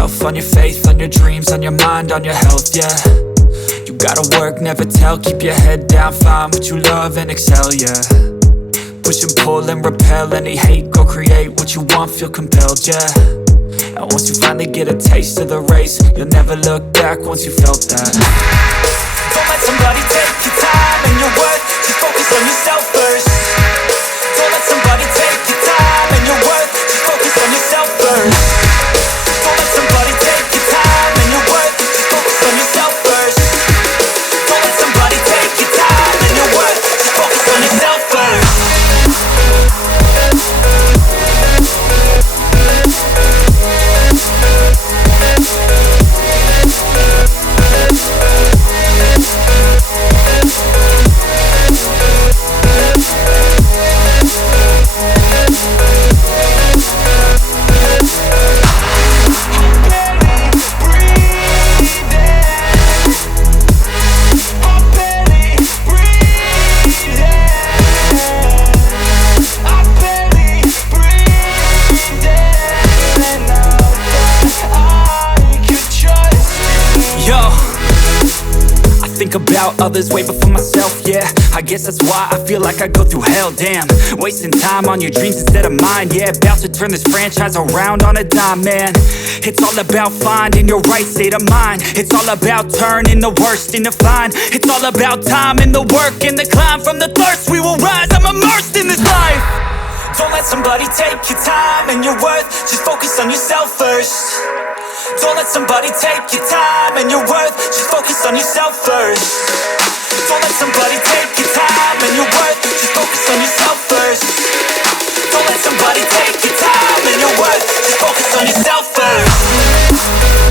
yourself, on your faith, on your dreams, on your mind, on your health, yeah. You gotta work, never tell, keep your head down, find what you love and excel, yeah. Push and pull and repel any hate, go create what you want, feel compelled, yeah. And once you finally get a taste of the race, you'll never look back once you felt that. Don't let somebody take your time and your worth, just focus on yourself first. Don't let somebody take your time and your worth, just focus on yourself first. Don't let somebody take your time and your worth, just focus on yourself first. Don't let somebody take your time and your worth, just focus on yourself first. Think about others way before myself, yeah. I guess that's why I feel like I go through hell, damn. Wasting time on your dreams instead of mine, yeah. About to turn this franchise around on a dime, man. It's all about finding your right state of mind. It's all about turning the worst into fine. It's all about time and the work and the climb. From the thirst we will rise, I'm immersed in this life. Don't let somebody take your time and your worth, just focus on yourself first. Don't let somebody take your time and your worth, just focus on yourself first. Don't let somebody take your time and your worth, just focus on yourself first. Don't let somebody take your time and your worth, just focus on yourself first.